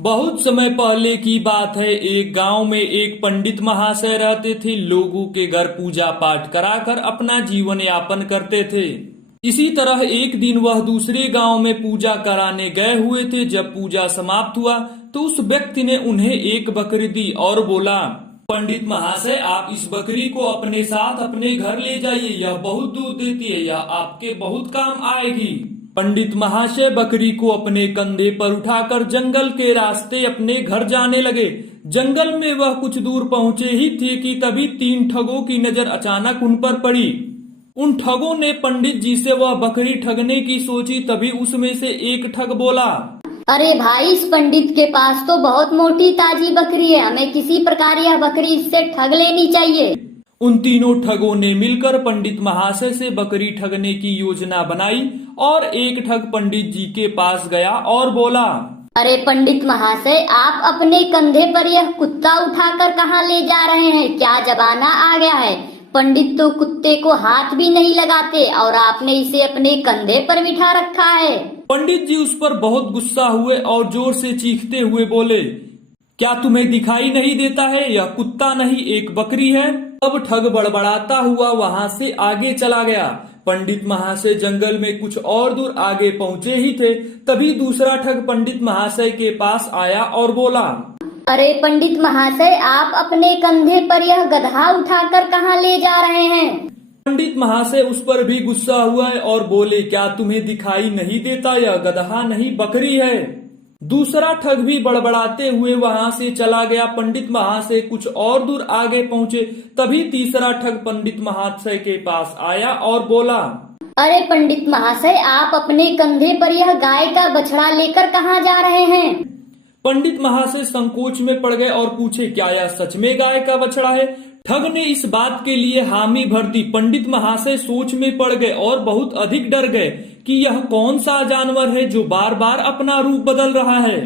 बहुत समय पहले की बात है। एक गांव में एक पंडित महाशय रहते थे। लोगों के घर पूजा पाठ कराकर अपना जीवन यापन करते थे। इसी तरह एक दिन वह दूसरे गांव में पूजा कराने गए हुए थे। जब पूजा समाप्त हुआ तो उस व्यक्ति ने उन्हें एक बकरी दी और बोला, पंडित महाशय, आप इस बकरी को अपने साथ अपने घर ले जाइए। यह बहुत दूध देती है, यह आपके बहुत काम आएगी। पंडित महाशय बकरी को अपने कंधे पर उठाकर जंगल के रास्ते अपने घर जाने लगे। जंगल में वह कुछ दूर पहुंचे ही थे कि तभी 3 ठगों की नजर अचानक उन पर पड़ी। उन ठगों ने पंडित जी से वह बकरी ठगने की सोची। तभी उसमें से एक ठग बोला, अरे भाई, इस पंडित के पास तो बहुत मोटी ताजी बकरी है, हमें किसी प्रकार यह बकरी इससे ठग लेनी चाहिए। उन तीनों ठगों ने मिलकर पंडित महाशय से बकरी ठगने की योजना बनाई और एक ठग पंडित जी के पास गया और बोला, अरे पंडित महाशय, आप अपने कंधे पर यह कुत्ता उठाकर कहाँ ले जा रहे हैं? क्या जमाना आ गया है? पंडित तो कुत्ते को हाथ भी नहीं लगाते और आपने इसे अपने कंधे पर बिठा रखा है। पंडित जी उस पर बहुत गुस्सा हुए और जोर से चीखते हुए बोले, क्या तुम्हें दिखाई नहीं देता है? यह कुत्ता नहीं, एक बकरी है। अब ठग बड़बड़ाता हुआ वहां से आगे चला गया। पंडित महाशय जंगल में कुछ और दूर आगे पहुंचे ही थे, तभी दूसरा ठग पंडित महाशय के पास आया और बोला, अरे पंडित महाशय, आप अपने कंधे पर यह गधा उठाकर कहाँ ले जा रहे हैं? पंडित महाशय उस पर भी गुस्सा हुआ और बोले, क्या तुम्हें दिखाई नहीं देता? यह गधा नहीं, बकरी है। दूसरा ठग भी बड़बड़ाते हुए वहां से चला गया। पंडित महाशय कुछ और दूर आगे पहुंचे, तभी तीसरा ठग पंडित महाशय के पास आया और बोला, अरे पंडित महाशय, आप अपने कंधे पर यह गाय का बछड़ा लेकर कहाँ जा रहे हैं? पंडित महाशय संकोच में पड़ गए और पूछे, क्या यह सच में गाय का बछड़ा है? ठग ने इस बात के लिए हामी भर दी। पंडित महाशय सोच में पड़ गए और बहुत अधिक डर गए कि यह कौन सा जानवर है जो बार बार अपना रूप बदल रहा है।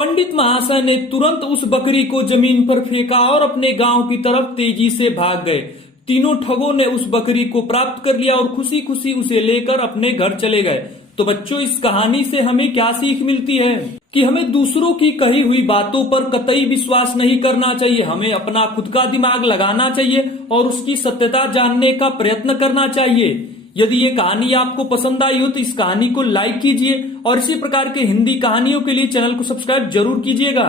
पंडित महाशय ने तुरंत उस बकरी को जमीन पर फेंका और अपने गांव की तरफ तेजी से भाग गए। तीनों ठगों ने उस बकरी को प्राप्त कर लिया और खुशी खुशी उसे लेकर अपने घर चले गए। तो बच्चों, इस कहानी से हमें क्या सीख मिलती है कि हमें दूसरों की कही हुई बातों पर कतई विश्वास नहीं करना चाहिए। हमें अपना खुद का दिमाग लगाना चाहिए और उसकी सत्यता जानने का प्रयत्न करना चाहिए। यदि ये कहानी आपको पसंद आई हो तो इस कहानी को लाइक कीजिए और इसी प्रकार के हिंदी कहानियों के लिए चैनल को सब्सक्राइब जरूर कीजिएगा।